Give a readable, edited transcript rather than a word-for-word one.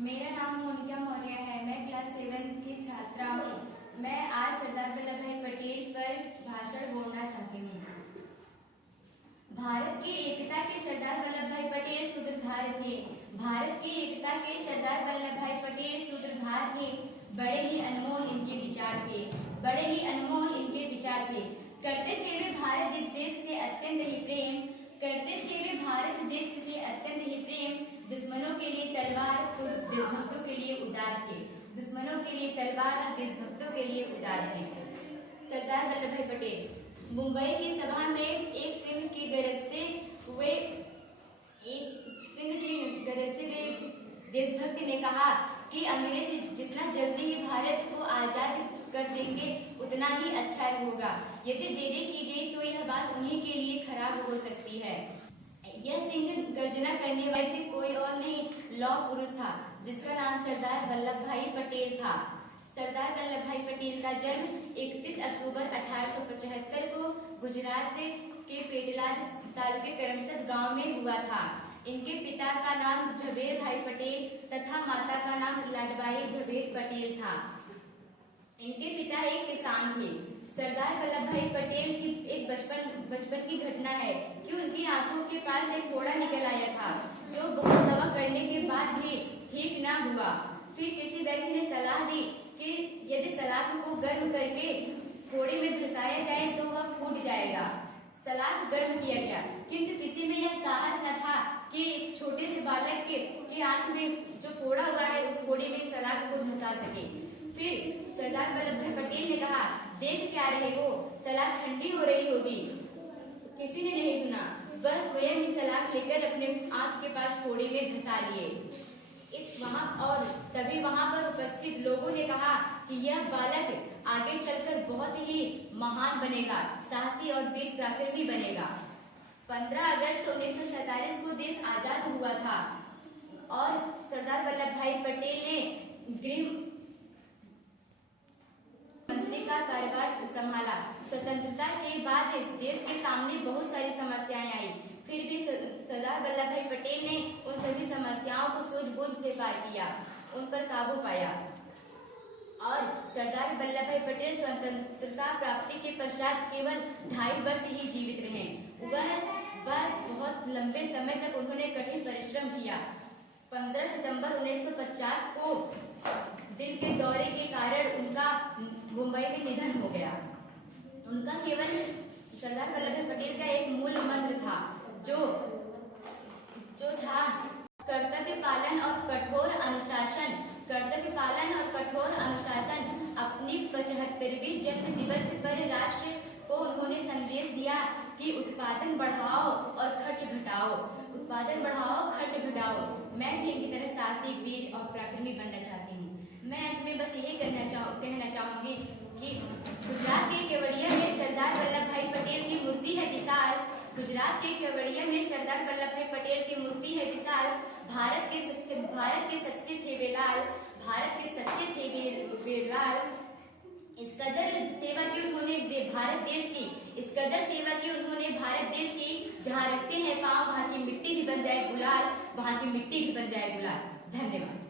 मेरा नाम मोनिका मौर्य है। मैं क्लास 7 की छात्रा हूँ। मैं आज सरदार वल्लभ भाई पटेल पर भाषण बोलना चाहती हूँ। भारत की एकता के सरदार वल्लभ भाई पटेल सूत्रधार थे। भारत की एकता के सरदार वल्लभ भाई पटेल सूत्रधार थे। बड़े ही अनमोल इनके विचार थे। बड़े ही अनमोल इनके विचार थे। करते थे वे भारत देश से अत्यंत ही प्रेम। करते थे वे भारत देश से अत्यंत ही प्रेम। दुश्मनों के लिए तलवार तो देशभक्तों के लिए उदार थे। दुश्मनों के लिए तलवार और देशभक्तों के लिए उदार थे। सरदार वल्लभ भाई पटेल मुंबई की सभा में एक सिंह की गरजते हुए देशभक्त ने कहा कि अंग्रेज जितना जल्दी ही भारत को आजाद कर देंगे उतना ही अच्छा होगा। यदि देरी की गई तो यह बात उन्हीं के लिए खराब हो सकती है। यह सिंह गर्जना करने वाले कोई और नहीं, लौह पुरुष था, जिसका नाम सरदार वल्लभ भाई पटेल था। सरदार वल्लभ भाई पटेल का जन्म 31 अक्टूबर 1875 को गुजरात के पेटलाद तालुके करमसद गांव में हुआ था। इनके पिता का नाम झवेर भाई पटेल तथा माता का नाम लाडबाई झवेर पटेल था। इनके पिता एक किसान थे। सरदार वल्लभ भाई पटेल की एक बचपन की घटना है कि उनकी आंखों के पास एक फोड़ा निकल आया था, जो बहुत दवा करने के बाद भी ठीक ना हुआ। फिर किसी व्यक्ति ने सलाह दी कि यदि सलाख को गर्म करके फोड़े में धंसाया जाए तो वह फूट जाएगा। सलाख गर्म किया गया, किंतु किसी में यह साहस न था कि एक छोटे से बालक के आंख में जो फोड़ा हुआ है उस फोड़े में सलाख को धंसा सके। फिर सरदार वल्लभ भाई पटेल ने कहा, देख क्या रहे हो, सलाख ठंडी हो रही होगी। किसी ने नहीं सुना, वह स्वयं ही सलाख लेकर अपने आंख के पास फोड़े में धंसा लिए। तभी वहां पर उपस्थित लोगों ने कहा कि यह बालक आगे चलकर बहुत ही महान बनेगा, साहसी और वीर पराक्रमी बनेगा। 15 अगस्त 1947 को देश आजाद हुआ था और सरदार वल्लभ भाई पटेल ने गृह मंत्री का कार्यभार संभाला। स्वतंत्रता के बाद देश के सामने बहुत सारी समस्याएं आई, फिर भी सरदार वल्लभ भाई पटेल ने उन सभी समस्याओं को सूझबूझ से पार किया, उन पर काबू पाया और सरदार वल्लभ भाई पटेल स्वतंत्रता प्राप्ति के पश्चात केवल 2.5 वर्ष ही जीवित रहे। वह बहुत लंबे समय तक उन्होंने कठिन परिश्रम किया। 15 सितंबर 1950 को दिल के दौरे के कारण उनका मुंबई में निधन हो गया। उनका केवल सरदार वल्लभ भाई पटेल का एक मूल मंत्र था, जो था कर्तव्य पालन और कठोर अनुशासन। कर्तव्य पालन और कठोर अनुशासन। अपनी 75वीं जन्म दिवस पर राष्ट्र को उन्होंने संदेश दिया कि उत्पादन बढ़ाओ और खर्च घटाओ। उत्पादन बढ़ाओ, खर्च घटाओ। मैं भी इनकी तरह साहसी, वीर और पराक्रमी बनना चाहती हूँ। मैं अंत में बस यही कहना चाहूंगी कि गुजरात के केवड़िया में सरदार वल्लभ भाई पटेल की मूर्ति है विशाल। गुजरात के केवड़िया में सरदार वल्लभ भाई पटेल की मूर्ति है विशाल। भारत के सच्चे थे वे लाल। भारत के सच्चे थे वे लाल। इस कदर सेवा की उन्होंने भारत देश की, इस कदर सेवा की उन्होंने भारत देश की, जहाँ रखते हैं पाँव वहाँ की मिट्टी भी बन जाए गुलाल, वहाँ की मिट्टी भी बन जाए गुलाल। धन्यवाद।